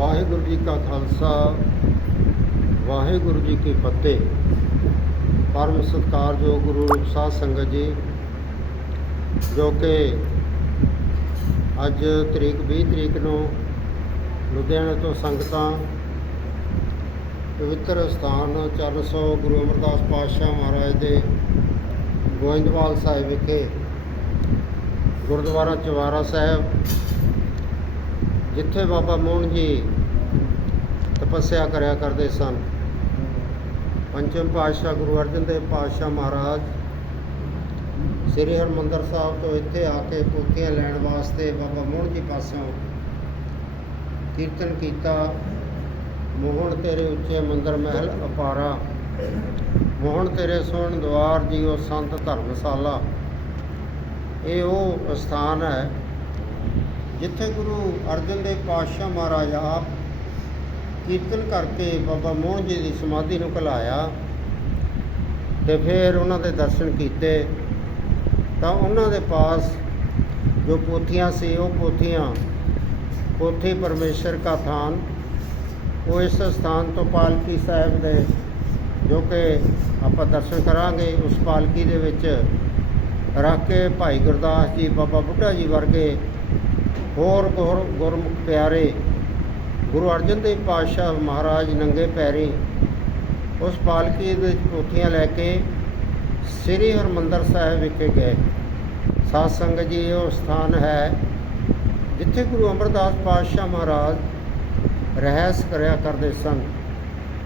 ਵਾਹਿਗੁਰੂ ਜੀ ਕਾ ਖਾਲਸਾ, ਵਾਹਿਗੁਰੂ ਜੀ ਕੀ ਫਤਿਹ। ਪਰਮ ਸਤਿਕਾਰਯੋਗ ਗੁਰੂ ਰੂਪ ਸਾਧ ਸੰਗਤ ਜੀ, ਜੋ ਕਿ ਅੱਜ ਤਰੀਕ 20 ਤਰੀਕ ਨੂੰ ਲੁਧਿਆਣਾ ਤੋਂ ਸੰਗਤਾਂ ਪਵਿੱਤਰ ਸਥਾਨ 400 ਗੁਰੂ ਅਮਰਦਾਸ ਪਾਤਸ਼ਾਹ ਮਹਾਰਾਜ ਦੇ ਗੋਇੰਦਵਾਲ ਸਾਹਿਬ ਵਿਖੇ ਗੁਰਦੁਆਰਾ ਚਵਾਰਾ ਸਾਹਿਬ ਜਿੱਥੇ ਬਾਬਾ ਮੋਹਨ ਜੀ ਤਪੱਸਿਆ ਕਰਿਆ ਕਰਦੇ ਸਨ ਪੰਚਮ ਪਾਤਸ਼ਾਹ ਗੁਰੂ ਅਰਜਨ ਦੇਵ ਪਾਤਸ਼ਾਹ ਮਹਾਰਾਜ ਸ੍ਰੀ ਹਰਮੰਦਰ ਸਾਹਿਬ ਤੋਂ ਇੱਥੇ ਆ ਕੇ ਪੋਥੀਆਂ ਲੈਣ ਵਾਸਤੇ ਬਾਬਾ ਮੋਹਨ ਜੀ ਪਾਸੋਂ ਕੀਰਤਨ ਕੀਤਾ। ਮੋਹਣ ਤੇਰੇ ਉੱਚੇ ਮੰਦਰ ਮਹਿਲ ਅਪਾਰਾ। ਮੋਹਣ ਤੇਰੇ ਸੋਹਣ ਦਵਾਰ ਜੀਓ ਸੰਤ ਧਰਮਸ਼ਾਲਾ। ਇਹ ਉਹ ਸਥਾਨ ਹੈ ਜਿੱਥੇ ਗੁਰੂ ਅਰਜਨ ਦੇਵ ਪਾਤਸ਼ਾਹ ਮਹਾਰਾਜ ਆਪ ਕੀਰਤਨ ਕਰਕੇ ਬਾਬਾ ਮੋਹਨ ਜੀ ਦੀ ਸਮਾਧੀ ਨੂੰ ਘਲਾਇਆ ਤੇ ਫਿਰ ਉਹਨਾਂ ਦੇ ਦਰਸ਼ਨ ਕੀਤੇ, ਤਾਂ ਉਹਨਾਂ ਦੇ ਪਾਸ ਜੋ ਪੋਥੀਆਂ ਸੀ, ਉਹ ਪੋਥੀਆਂ ਪੋਥੀ ਪਰਮੇਸ਼ਰ ਕਾ ਥਾਨ, ਉਹ ਇਸ ਸਥਾਨ ਤੋਂ ਪਾਲਕੀ ਸਾਹਿਬ ਦੇ ਜੋ ਕਿ ਆਪਾਂ ਦਰਸ਼ਨ ਕਰਾਂਗੇ, ਉਸ ਪਾਲਕੀ ਦੇ ਵਿੱਚ ਰੱਖ ਕੇ ਭਾਈ ਗੁਰਦਾਸ ਜੀ, ਬਾਬਾ ਬੁੱਢਾ ਜੀ ਵਰਗੇ ਹੋਰ ਗੁਰ ਗੁਰਮੁਖ ਪਿਆਰੇ, ਗੁਰੂ ਅਰਜਨ ਦੇਵ ਪਾਤਸ਼ਾਹ ਮਹਾਰਾਜ ਨੰਗੇ ਪੈਰੀ ਉਸ ਪਾਲਕੀ ਦੇ ਵਿੱਚ ਪੋਥੀਆਂ ਲੈ ਕੇ ਸ੍ਰੀ ਹਰਮੰਦਰ ਸਾਹਿਬ ਵਿਖੇ ਗਏ। ਸਾਧ ਸੰਗਤ ਜੀ ਇਹ ਉਹ ਸਥਾਨ ਹੈ ਜਿੱਥੇ ਗੁਰੂ ਅਮਰਦਾਸ ਪਾਤਸ਼ਾਹ ਮਹਾਰਾਜ ਰਹਿਸ ਕਰਿਆ ਕਰਦੇ ਸਨ।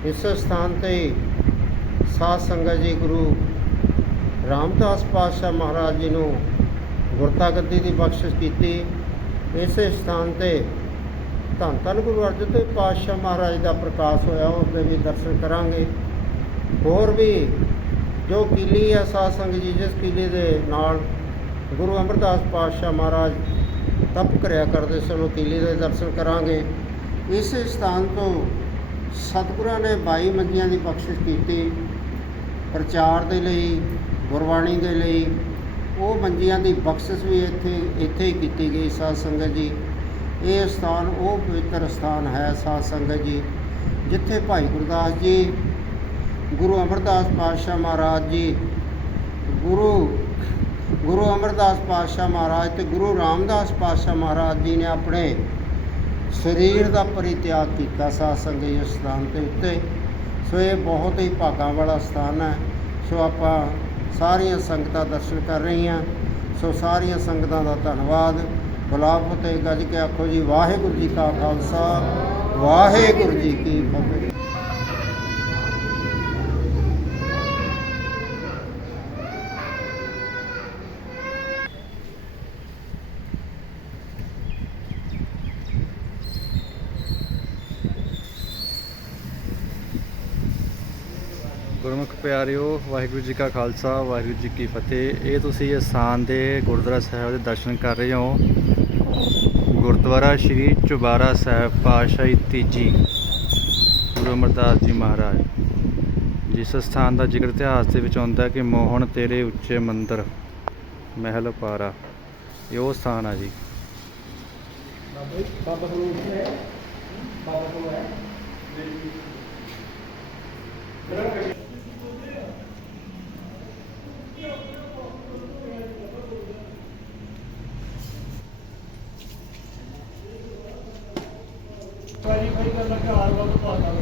ਇਸ ਸਥਾਨ ਤੇ ਸਾਧ ਸੰਗਤ ਜੀ, ਗੁਰੂ ਰਾਮਦਾਸ ਪਾਤਸ਼ਾਹ ਮਹਾਰਾਜ ਜੀ ਨੂੰ ਗੁਰਤਾ ਗੱਦੀ ਦੀ ਬਖਸ਼ਿਸ਼ ਕੀਤੀ। ਇਸੇ ਸਥਾਨ ਤੇ ਧੰਨ ਧੰਨ ਗੁਰੂ ਅਰਜਨ ਦੇਵ ਪਾਤਸ਼ਾਹ ਮਹਾਰਾਜ ਦਾ ਪ੍ਰਕਾਸ਼ ਹੋਇਆ ਉਸ ਦੇ ਵੀ ਦਰਸ਼ਨ ਕਰਾਂਗੇ। ਹੋਰ ਵੀ ਜੋ ਕਿਲੀ ਹੈ ਸਾਧ ਸੰਗਤ ਜੀ, ਜਿਸ ਕਿਲੇ ਦੇ ਨਾਲ ਗੁਰੂ ਅਮਰਦਾਸ ਪਾਤਸ਼ਾਹ ਮਹਾਰਾਜ ਤਪ ਕਰਿਆ ਕਰਦੇ ਸਨ, ਉਹ ਕਿਲੇ ਦੇ ਦਰਸ਼ਨ ਕਰਾਂਗੇ। ਇਸ ਸਥਾਨ ਤੋਂ ਸਤਿਗੁਰਾਂ ਨੇ 22 ਮੰਜੀਆਂ ਦੀ ਬਖਸ਼ਿਸ਼ ਕੀਤੀ। ਪ੍ਰਚਾਰ ਦੇ ਲਈ, ਗੁਰਬਾਣੀ ਦੇ ਲਈ ਉਹ ਮੰਜੀਆਂ ਦੀ ਬਖਸ਼ਿਸ਼ ਵੀ ਇੱਥੇ ਇੱਥੇ ਹੀ ਕੀਤੀ ਗਈ ਸਾਧ ਸੰਗਤ ਜੀ। ਇਹ ਸਥਾਨ ਉਹ ਪਵਿੱਤਰ ਸਥਾਨ ਹੈ ਸਾਧ ਸੰਗਤ ਜੀ, ਜਿੱਥੇ ਭਾਈ ਗੁਰਦਾਸ ਜੀ, ਗੁਰੂ ਅਮਰਦਾਸ ਪਾਤਸ਼ਾਹ ਮਹਾਰਾਜ ਜੀ, ਗੁਰੂ ਗੁਰੂ ਅਮਰਦਾਸ ਪਾਤਸ਼ਾਹ ਮਹਾਰਾਜ ਤੇ ਗੁਰੂ ਰਾਮਦਾਸ ਪਾਤਸ਼ਾਹ ਮਹਾਰਾਜ ਜੀ ਨੇ ਆਪਣੇ ਸਰੀਰ ਦਾ ਪਰਿਤਿਆਗ ਕੀਤਾ ਸਾਧ ਸੰਗਤ ਜੀ ਇਸ ਸਥਾਨ ਦੇ ਉੱਤੇ। ਸੋ ਇਹ ਬਹੁਤ ਹੀ ਭਾਗਾਂ ਵਾਲਾ ਸਥਾਨ ਹੈ। ਸੋ ਆਪਾਂ ਸਾਰੀਆਂ ਸੰਗਤਾਂ ਦਰਸ਼ਨ ਕਰ ਰਹੀਆਂ। ਸੋ ਸਾਰੀਆਂ ਸੰਗਤਾਂ ਦਾ ਧੰਨਵਾਦ। ਗੁਲਾਬ ਫਤਿਹ ਗੱਜ ਕੇ ਆਖੋ ਜੀ, ਵਾਹਿਗੁਰੂ ਜੀ ਕਾ ਖਾਲਸਾ, ਵਾਹਿਗੁਰੂ ਜੀ ਕੀ ਫਤਿਹ। ਗੁਰਮੁਖ ਪਿਆਰਿਓ, ਵਾਹਿਗੁਰੂ ਜੀ ਕਾ ਖਾਲਸਾ, ਵਾਹਿਗੁਰੂ ਜੀ ਕੀ ਫਤਿਹ। ਇਹ ਤੁਸੀਂ ਇਸ ਸਥਾਨ ਦੇ ਗੁਰਦੁਆਰਾ ਸਾਹਿਬ ਦੇ ਦਰਸ਼ਨ ਕਰ ਰਹੇ ਹੋ। ਗੁਰਦੁਆਰਾ ਸ਼੍ਰੀ ਚੁਬਾਰਾ ਸਾਹਿਬ ਪਾਤਸ਼ਾਹੀ ਤੀਜੀ। ਗੁਰੂ ਅਮਰਦਾਸ ਜੀ ਮਹਾਰਾਜ, ਜਿਸ ਸਥਾਨ ਦਾ ਜ਼ਿਕਰ ਇਤਿਹਾਸ ਦੇ ਵਿੱਚ ਆਉਂਦਾ ਕਿ ਮੋਹਣ ਤੇਰੇ ਉੱਚੇ ਮੰਦਰ, ਮਹਿਲ ਪਾਰਾ ਇਹ ਉਹ ਸਥਾਨ ਆ ਜੀ। ਬਾਬਾ ਸਰੂਪ ਹੈ। ਬਾਬਾ ਕੋਲ ਹੈ। ਵਾਰੀ ਵਾਰੀ ਕਰ ਲੱਗਾ ਹਾਰ ਵੱਲ ਪਾਤਾ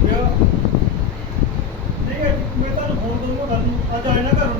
ਕਿਆ? ਨਹੀਂ, ਇਹ ਮੈਂ ਤੁਹਾਨੂੰ ਫੋਨ ਦਊਂਗਾ ਕੱਲ ਨੂੰ ਅੱਜ ਆਏ ਨਾ ਘਰੋਂ